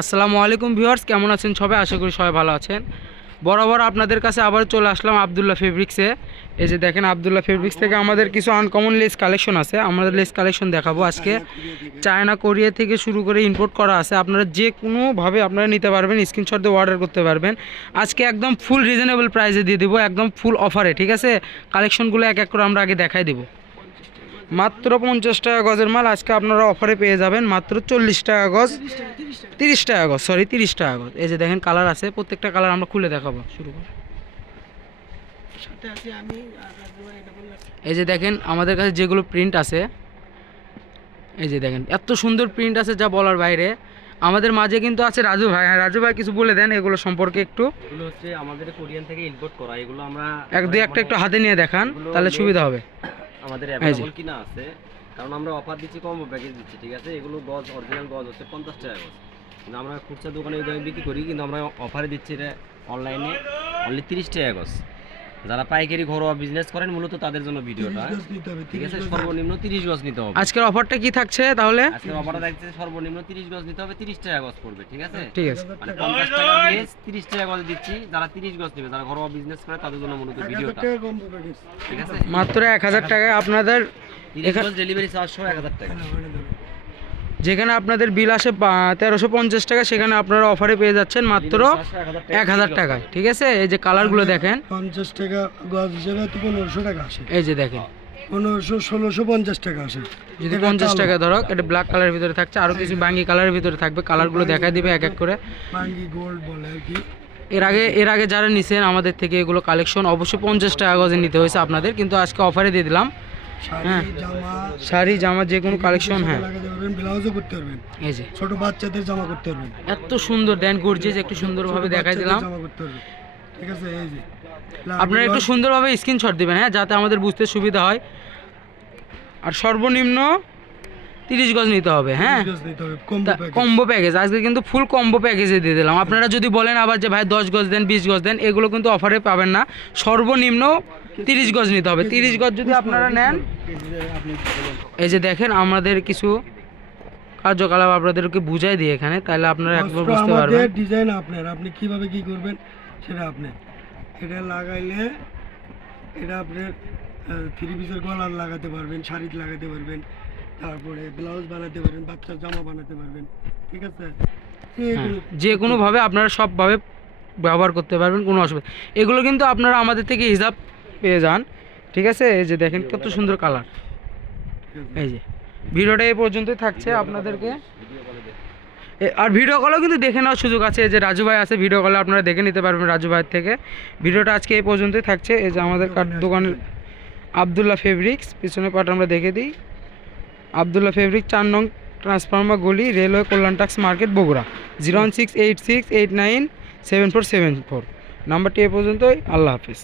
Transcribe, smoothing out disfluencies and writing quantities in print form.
আসসালামু আলাইকুম ভিউয়ার্স, কেমন আছেন সবাই? আশা করি সবাই ভালো আছেন। বরাবর আপনাদের কাছে আবার চলে আসলাম আবদুল্লাহ ফেব্রিক্সে। এই যে দেখেন, আবদুল্লাহ ফেব্রিক্স থেকে আমাদের কিছু আনকমন লেস কালেকশন আছে। আমাদের লেস কালেকশন দেখাবো আজকে। চায়না, কোরিয়া থেকে শুরু করে ইম্পোর্ট করা আছে। আপনারা যে কোনোভাবে আপনারা নিতে পারবেন, স্ক্রিনশট দিয়ে অর্ডার করতে পারবেন। আজকে একদম ফুল রিজনেবল প্রাইসে দিয়ে দেবো, একদম ফুল অফারে। ঠিক আছে, কালেকশনগুলো এক এক করে আমরা আগে দেখাই দেবো। মাত্র 50 টাকা গজের মাল আজকে আপনারা অফারে পেয়ে যাবেন মাত্র 40 টাকা গজ, 30 টাকা গজ, 30 টাকা গজ। এই যে দেখেন, কালার আছে, প্রত্যেকটা কালার আমরা খুলে দেখাবো। শুরু করুন। এই যে দেখেন, আমাদের কাছে যেগুলো প্রিন্ট আছে, এই যে দেখেন এত সুন্দর প্রিন্ট আছে যা বলার বাইরে। আমাদের মাঝে কিন্তু আছে রাজু ভাই। হ্যাঁ রাজু ভাই, কিছু বলে দেন এগুলো সম্পর্কে একটু। এগুলো হচ্ছে আমাদের কোরিয়ান থেকে ইম্পোর্ট করা। এগুলো আমরা এক দুই একটা একটু হাতে নিয়ে দেখান, তাহলে সুবিধা হবে। আমাদের অ্যাভেলেবল কিনা আছে, কারণ আমরা অফার দিচ্ছি, কম্বো প্যাকেজ দিচ্ছি। ঠিক আছে, এগুলো গজ, অরিজিনাল গজ হচ্ছে 50 টাকা গজ। কিন্তু আমরা খুচরা দোকানে বিক্রি করি, কিন্তু আমরা অফারে দিচ্ছি এটা অনলাইনে অনলি 30 টাকা গজ। যারা পাইকারি ঘরোয়া বিজনেস করেন মূলত তাদের জন্য ভিডিওটা। ঠিক আছে, সর্বনিম্ন 30 গজ নিতে হবে। আজকের অফারটা কি থাকছে তাহলে? আজকের অফারটা থাকছে সর্বনিম্ন 30 গজ নিতে হবে, 30 টাকা গজ পড়বে। ঠিক আছে, ঠিক আছে, মানে 50 টাকা বেস 30 টাকা গজ দিচ্ছি। যারা 30 গজ নেবে, যারা ঘরোয়া বিজনেস করে তাদের জন্য মূলত ভিডিওটা। ঠিক আছে, মাত্র 1000 টাকায় আপনাদের 30 গজ ডেলিভারি চার্জ সহ 1000 টাকা। যেখানে আপনাদের বিল আসে 1350 টাকা, সেখানে আপনারা অফারে পেয়ে যাচ্ছেন মাত্র 1000 টাকায়। ঠিক আছে, এই যে কালারগুলো দেখেন, 50 টাকা গজ হিসেবে তো 1500 টাকা আসে। এই যে দেখেন 1500 1650 টাকা আসে। যদি 50 টাকা ধরো, এটা ব্ল্যাক কালারের ভিতরে থাকছে, আরও কিছু বাঙ্গি কালারের ভিতরে থাকবে। কালারগুলো দেখা দিবে এক এক করে। বাঙ্গি গোল্ড বলে আর কি। এর আগে যারা নিছেন আমাদের থেকে এগুলো কালেকশন, অবশ্যই 50 টাকা গজে নিতে হয়েছে আপনাদের, কিন্তু আজকে অফারে দিয়ে দিলাম। হ্যাঁ, শাড়ি জামা যে কোনো কালেকশন। হ্যাঁ, লাগাতে পারবেন, ব্লাউজও করতে পারবেন। এই যে ছোট বাচ্চাদের জামা করতে পারবেন। এত সুন্দর দেন, গর্জিয়াস একটু সুন্দরভাবে দেখাই দিলাম। জামা করতে পারবেন। ঠিক আছে, এই যে আপনারা একটু সুন্দরভাবে স্ক্রিনশট দিবেন, হ্যাঁ, যাতে আমাদের বুঝতে সুবিধা হয়। আর সর্বনিম্ন 30 গজ নিতে হবে। হ্যাঁ, কম্বো প্যাকেজ আজকে কিন্তু ফুল কম্বো প্যাকেজে দিয়ে দিলাম। আপনারা যদি বলেন আবার যে ভাই 10 গজ দেন, 20 গজ দেন, এগুলো কিন্তু অফারে পাবেন না। সর্বনিম্ন 30 গজ নিতে হবে। 30 গজ যদি আপনারা নেন, এই যে দেখেন আমাদের কিছু কার্যকলাপ আপনাদেরকে বুঝাই দিই এখানে, তাহলে আপনারা একবার বুঝতে পারবেন। ডিজাইন আপনি কিভাবে কি করবেন সেটা আপনি। এটা লাগাইলে এটা আপনার 3 পিসের গলার লাগাতে পারবেন, শাড়িতে লাগাতে পারবেন, তারপরে ব্লাউজ বানাতে পারবেন, বাচ্চার জামা বানাতে পারবেন। ঠিক আছে, যে কোনোভাবে আপনারা সবভাবে ব্যবহার করতে পারবেন, কোনো অসুবিধা। এগুলো কিন্তু আপনারা আমাদের থেকে হিসাব পেয়ে যান। ঠিক আছে, এই যে দেখেন কত সুন্দর কালার। এই যে ভিডিওটা এই পর্যন্তই থাকছে আপনাদেরকে। আর ভিডিও কলেও কিন্তু দেখে নেওয়ার সুযোগ আছে। এই যে রাজু ভাই আছে, ভিডিও কলে আপনারা দেখে নিতে পারবেন রাজু ভাইয়ের থেকে। ভিডিওটা আজকে এই পর্যন্তই থাকছে। এই যে আমাদের দোকানের আবদুল্লাহ ফেব্রিক্স, পিছনে পাট আমরা দেখে দিই। আবদুল্লাহ ফেব্রিক, 4 নং ট্রান্সফর্মার গলি, রেলওয়ে কল্যাণ টাক্স মার্কেট, বগুড়া। 01686897474 নাম্বারটি এ পর্যন্তই। আল্লাহ হাফিজ।